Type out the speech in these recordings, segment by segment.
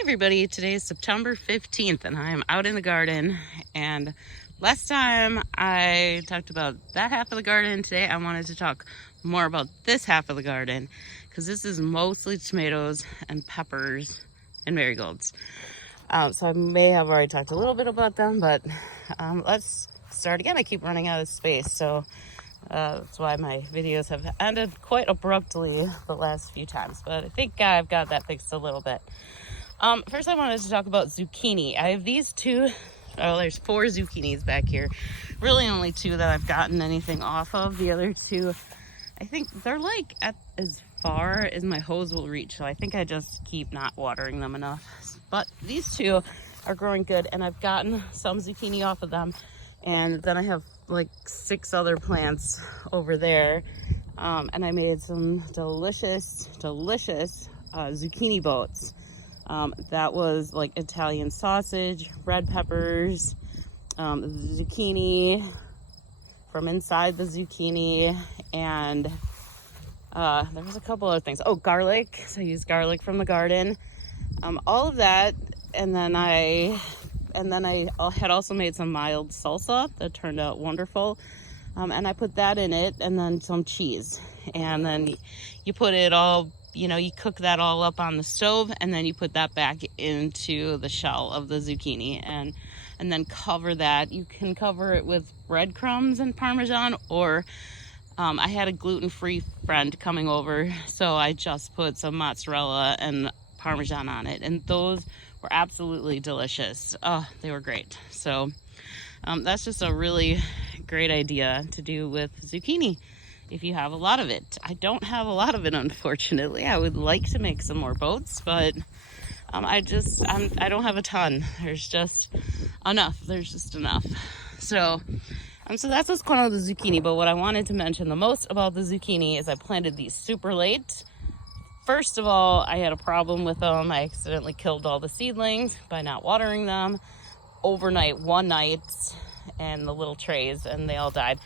everybody, today is September 15th and I am out in the garden, and last time I talked about that half of the garden. Today I wanted to talk more about this half of the garden because this is mostly tomatoes and peppers and marigolds. So I may have already talked a little bit about them, but let's start again. I keep running out of space, so that's why my videos have ended quite abruptly the last few times, but I think I've got that fixed a little bit. First I wanted to talk about zucchini. I have these two, there's 4 zucchinis back here. Really only 2 that I've gotten anything off of. The other 2, I think they're like at as far as my hose will reach, so I think I just keep not watering them enough. But these 2 are growing good, and I've gotten some zucchini off of them, and then I have like 6 other plants over there, and I made some delicious zucchini boats. That was like Italian sausage, red peppers, zucchini from inside the zucchini, and there was a couple other things. Oh, garlic. So I used garlic from the garden. All of that, and then I had also made some mild salsa that turned out wonderful. And I put that in it, and then some cheese. And then you put it all, you cook that all up on the stove, and then you put that back into the shell of the zucchini, and then cover that. You can cover it with breadcrumbs and Parmesan, or I had a gluten-free friend coming over, so I just put some mozzarella and Parmesan on it, and those were absolutely delicious. Oh, they were great. So that's just a really great idea to do with zucchini if you have a lot of it. I don't have a lot of it, unfortunately. I would like to make some more boats, but I don't have a ton. There's just enough. So that's what's going on with the zucchini. But what I wanted to mention the most about the zucchini is I planted these super late. First of all, I had a problem with them. I accidentally killed all the seedlings by not watering them overnight, one night, and the little trays, and they all died.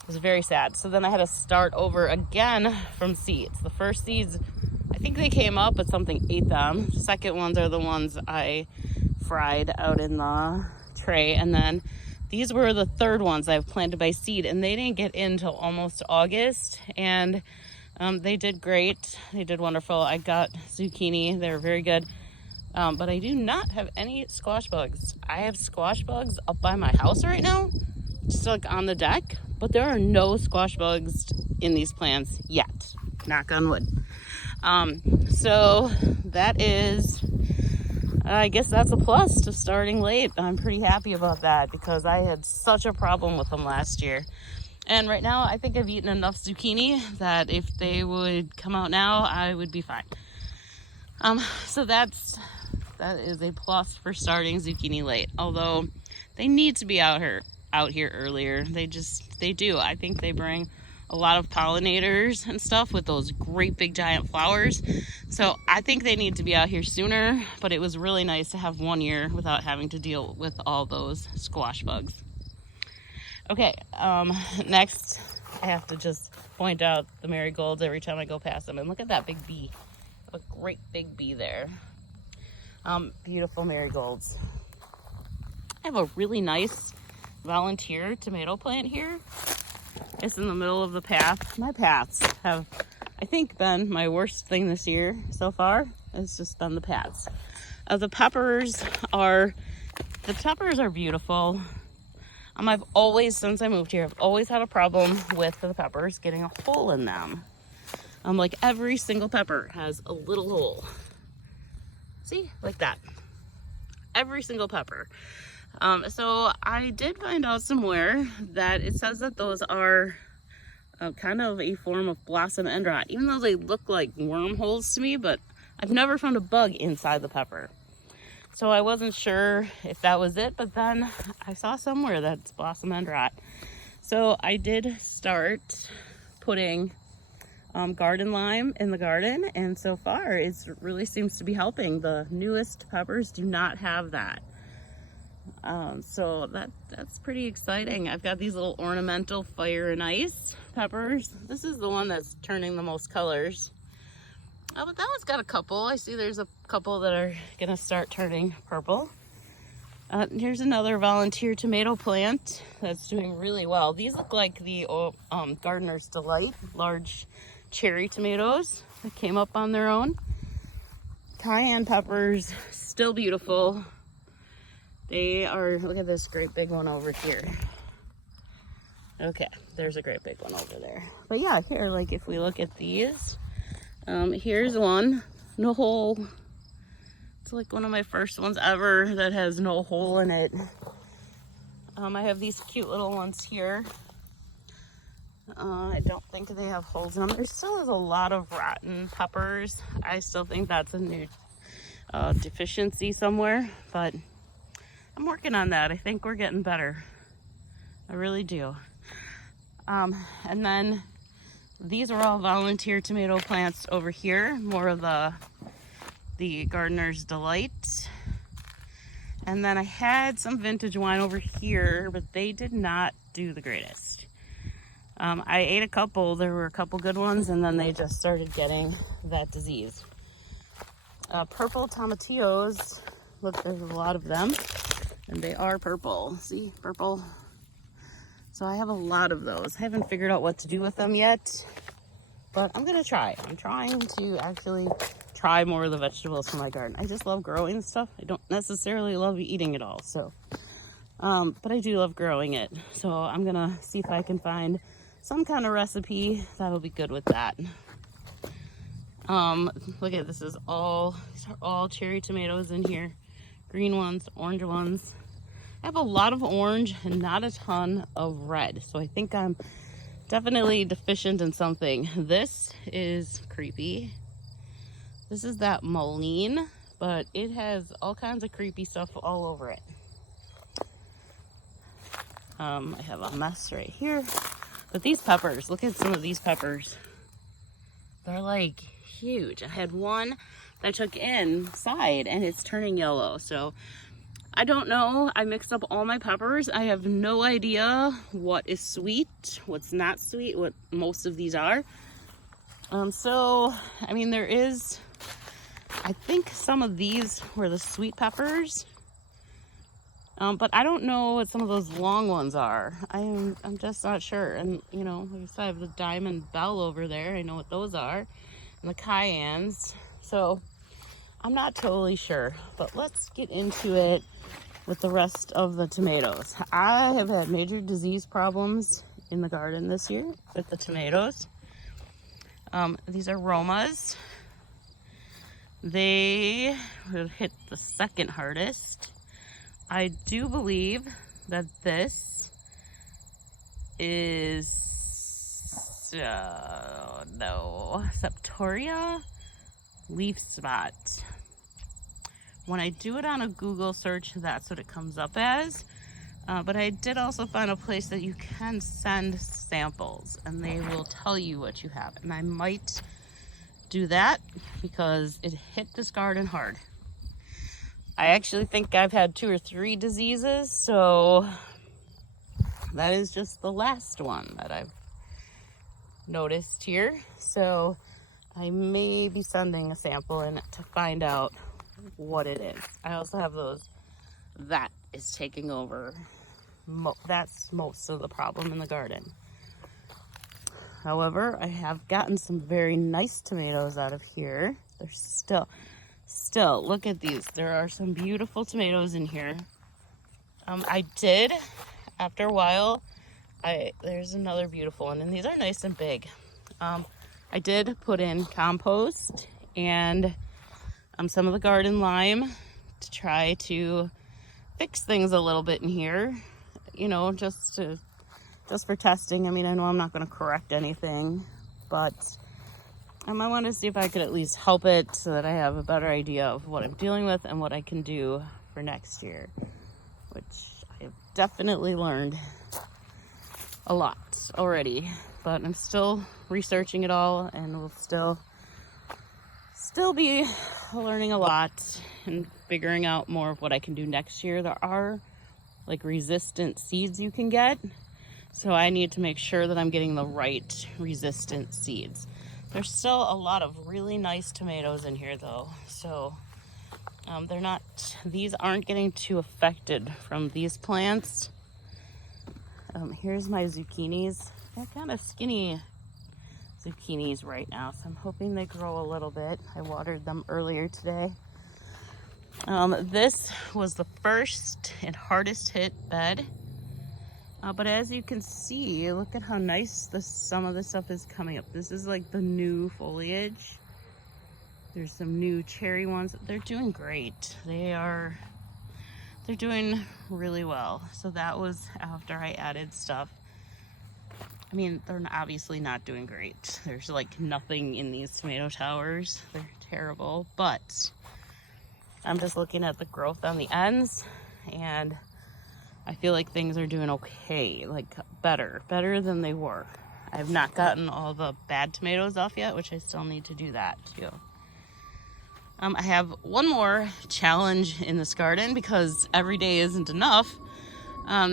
It was very sad. So then I had to start over again from seeds. The first seeds, I think they came up, but something ate them. The second ones are the ones I fried out in the tray, and then these were the third ones I've planted by seed, and they didn't get in until almost August, and they did great. They did wonderful. I got zucchini. They're very good. But I do not have any squash bugs. I have squash bugs up by my house right now, just like on the deck, but there are no squash bugs in these plants yet. Knock on wood. So that is, I guess that's a plus to starting late. I'm pretty happy about that because I had such a problem with them last year. And right now, I think I've eaten enough zucchini that if they would come out now, I would be fine. So that is a plus for starting zucchini late. Although they need to be out here earlier. They do. I think they bring a lot of pollinators and stuff with those great big giant flowers. So I think they need to be out here sooner. But it was really nice to have 1 year without having to deal with all those squash bugs. Okay, next I have to just point out the marigolds every time I go past them. And look at that big bee. A great big bee there. Beautiful marigolds. I have a really nice volunteer tomato plant here. It's in the middle of the path. My paths have, I think, been my worst thing this year so far. It's just been the paths. The peppers are beautiful. I've always, since I moved here, I've always had a problem with the peppers getting a hole in them. Like every single pepper has a little hole. See, like that. Every single pepper. So I did find out somewhere that it says that those are kind of a form of blossom end rot, even though they look like wormholes to me, but I've never found a bug inside the pepper. So I wasn't sure if that was it, but then I saw somewhere that's blossom end rot. So I did start putting garden lime in the garden, and so far it really seems to be helping. The newest peppers do not have that. So that's pretty exciting. I've got these little ornamental fire and ice peppers. This is the one that's turning the most colors. Oh, but that one's got a couple. I see there's a couple that are gonna start turning purple. Here's another volunteer tomato plant that's doing really well. These look like the Gardener's Delight large cherry tomatoes that came up on their own. Cayenne peppers, still beautiful. They are, look at this great big one over here. Okay, there's a great big one over there. But yeah, here, like if we look at these, here's one, no hole. It's like one of my first ones ever that has no hole in it. I have these cute little ones here. I don't think they have holes in them. There still is a lot of rotten peppers. I still think that's a new deficiency somewhere, but I'm working on that. I think we're getting better. I really do. And then these are all volunteer tomato plants over here, more of the Gardener's Delight. And then I had some vintage wine over here, but they did not do the greatest. I ate a couple, there were a couple good ones, and then they just started getting that disease. Purple tomatillos, look, there's a lot of them, and they are purple. See, purple. So I have a lot of those. I haven't figured out what to do with them yet, but I'm gonna try. I'm trying to actually try more of the vegetables from my garden. I just love growing stuff. I don't necessarily love eating it all, so. But I do love growing it. So I'm gonna see if I can find some kind of recipe that'll be good with that. Look at this, these are all cherry tomatoes in here. Green ones, orange ones. I have a lot of orange and not a ton of red. So I think I'm definitely deficient in something. This is creepy. This is that mullein, but it has all kinds of creepy stuff all over it. I have a mess right here. But these peppers, look at some of these peppers. They're like huge. I had one that I took inside and it's turning yellow. So I don't know. I mixed up all my peppers. I have no idea what is sweet, what's not sweet, what most of these are. So, I mean, there is, I think some of these were the sweet peppers. But I don't know what some of those long ones are. I'm just not sure. And, you know, like I said, I have the Diamond Bell over there. I know what those are. And the cayennes. So I'm not totally sure. But let's get into it with the rest of the tomatoes. I have had major disease problems in the garden this year with the tomatoes. These are Romas. They hit the second hardest. I do believe that this is, Septoria leaf spot. When I do it on a Google search, that's what it comes up as. But I did also find a place that you can send samples and they will tell you what you have. And I might do that because it hit this garden hard. I actually think I've had 2 or 3 diseases, so that is just the last one that I've noticed here. So I may be sending a sample in to find out what it is. I also have those, that is taking over. That's most of the problem in the garden. However, I have gotten some very nice tomatoes out of here. They're still, look at these. There are some beautiful tomatoes in here. I did, after a while, there's another beautiful one, and these are nice and big. I did put in compost and some of the garden lime to try to fix things a little bit in here, you know, just for testing. I mean, I know I'm not going to correct anything, but I want to see if I could at least help it so that I have a better idea of what I'm dealing with and what I can do for next year, which I have definitely learned a lot already, but I'm still researching it all and will still be learning a lot and figuring out more of what I can do next year. There are like resistant seeds you can get, so I need to make sure that I'm getting the right resistant seeds. There's still a lot of really nice tomatoes in here though, so These aren't getting too affected from these plants. Here's my zucchinis. They're kind of skinny zucchinis right now, so I'm hoping they grow a little bit. I watered them earlier today. This was the first and hardest hit bed. But as you can see, look at how nice some of this stuff is coming up. This is like the new foliage. There's some new cherry ones. They're doing great. They're doing really well. So that was after I added stuff. I mean, they're obviously not doing great. There's like nothing in these tomato towers. They're terrible, but I'm just looking at the growth on the ends, and I feel like things are doing okay, like better than they were. I have not gotten all the bad tomatoes off yet, which I still need to do that too. I have one more challenge in this garden because every day isn't enough.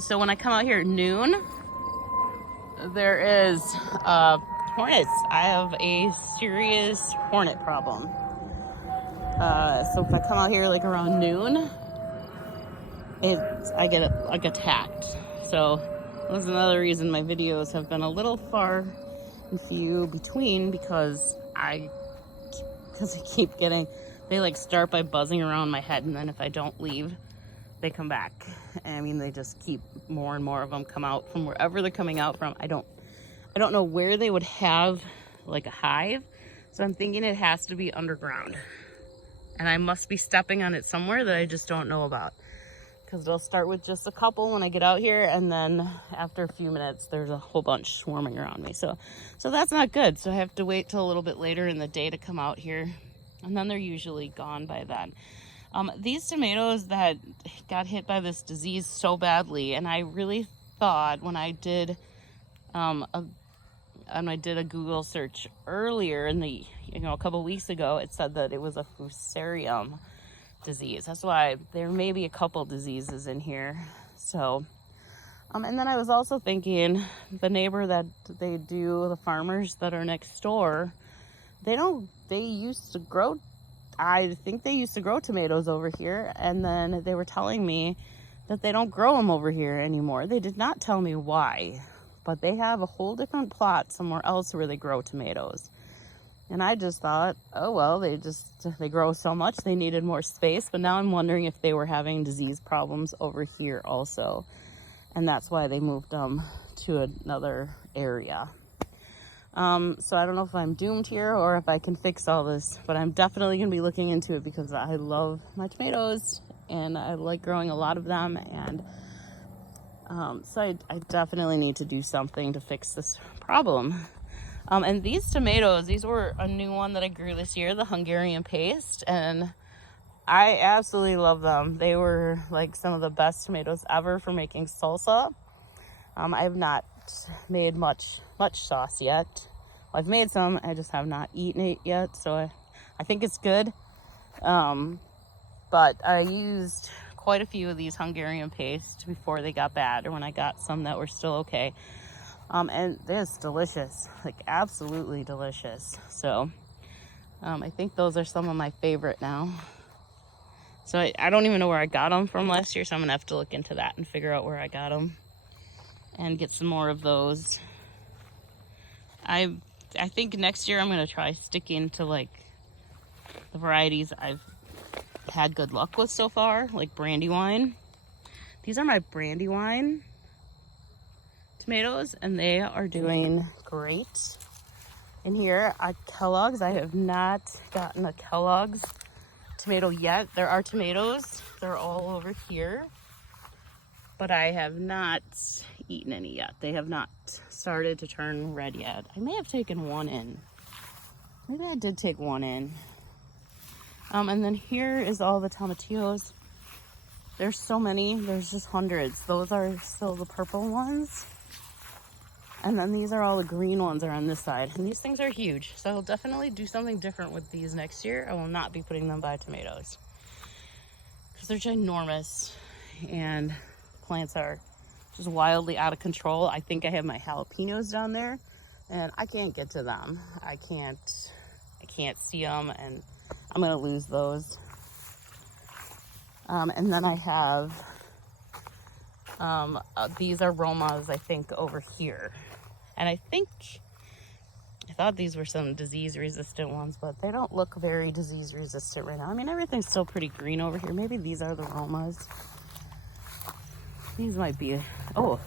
So when I come out here at noon, there is hornets. I have a serious hornet problem. So if I come out here like around noon, I get attacked. So that's another reason my videos have been a little far and few between, because I keep getting, they like start by buzzing around my head, and then if I don't leave, they come back. I mean, they just keep, more and more of them come out from wherever they're coming out from. I don't know where they would have like a hive, so I'm thinking it has to be underground, and I must be stepping on it somewhere that I just don't know about, because they'll start with just a couple when I get out here, and then after a few minutes there's a whole bunch swarming around me. So that's not good. So I have to wait till a little bit later in the day to come out here, and then they're usually gone by then. These tomatoes that got hit by this disease so badly, and I really thought when I did a Google search earlier a couple weeks ago, it said that it was a Fusarium disease. That's why there may be a couple diseases in here. So and then I was also thinking, the neighbor that the farmers that are next door, I think they used to grow tomatoes over here, and then they were telling me that they don't grow them over here anymore. They did not tell me why, but they have a whole different plot somewhere else where they grow tomatoes. And I just thought, oh well, they grow so much, they needed more space. But now I'm wondering if they were having disease problems over here also, and that's why they moved them to another area. So I don't know if I'm doomed here or if I can fix all this, but I'm definitely going to be looking into it because I love my tomatoes and I like growing a lot of them. And so I definitely need to do something to fix this problem. And these tomatoes, these were a new one that I grew this year, the Hungarian paste, and I absolutely love them. They were like some of the best tomatoes ever for making salsa. I have not made much sauce yet. I've made some, I just have not eaten it yet, so I think it's good. But I used quite a few of these Hungarian paste before they got bad, or when I got some that were still okay. And it's delicious, like absolutely delicious. So I think those are some of my favorite now. So I don't even know where I got them from last year, so I'm gonna have to look into that and figure out where I got them and get some more of those. I think next year I'm gonna try sticking to like the varieties I've had good luck with so far, like Brandywine. These are my Brandywine tomatoes, and they are doing great. In here at Kellogg's, I have not gotten a Kellogg's tomato yet. There are tomatoes, they're all over here, but I have not eaten any yet. They have not started to turn red yet. I may have taken one in. Maybe I did take one in. And then here is all the tomatillos. There's so many, there's just hundreds. Those are still the purple ones. And then these are all the green ones are on this side. And these things are huge. So I'll definitely do something different with these next year. I will not be putting them by tomatoes, because they're ginormous and plants are just wildly out of control. I think I have my jalapenos down there and I can't get to them. I can't see them, and I'm gonna lose those. And then I have, these are Romas, I think, over here. And I thought these were some disease resistant ones, but they don't look very disease resistant right now. I mean, everything's still pretty green over here. Maybe these are the Romas. These might be, oh,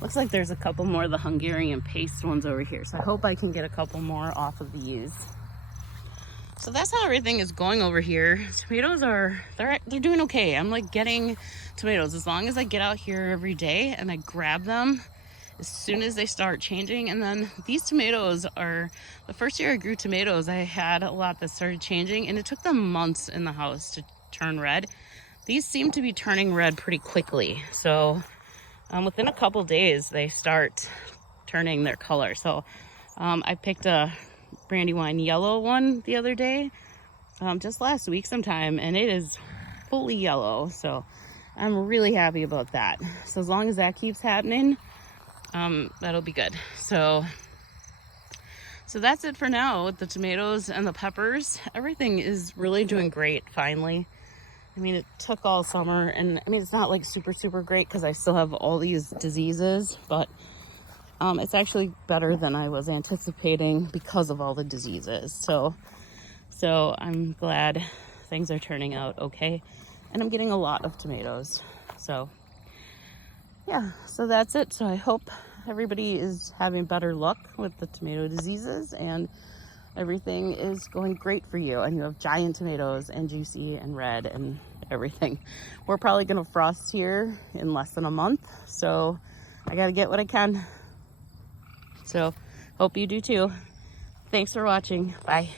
looks like there's a couple more of the Hungarian paste ones over here. So I hope I can get a couple more off of these. So that's how everything is going over here. Tomatoes they're doing okay. I'm like getting tomatoes as long as I get out here every day and I grab them as soon as they start changing. And then these tomatoes are, the first year I grew tomatoes, I had a lot that started changing and it took them months in the house to turn red. These seem to be turning red pretty quickly. So within a couple days, they start turning their color. So I picked a Brandywine yellow one the other day, just last week sometime, and it is fully yellow. So I'm really happy about that. So as long as that keeps happening, that'll be good. So that's it for now with the tomatoes and the peppers. Everything is really doing great finally. I mean, it took all summer, and I mean, it's not like super, super great because I still have all these diseases, but it's actually better than I was anticipating because of all the diseases. So I'm glad things are turning out okay, and I'm getting a lot of tomatoes. So yeah, so that's it. So I hope everybody is having better luck with the tomato diseases and everything is going great for you, and you have giant tomatoes and juicy and red and everything. We're probably gonna frost here in less than a month, so I gotta get what I can. So hope you do too. Thanks for watching. Bye.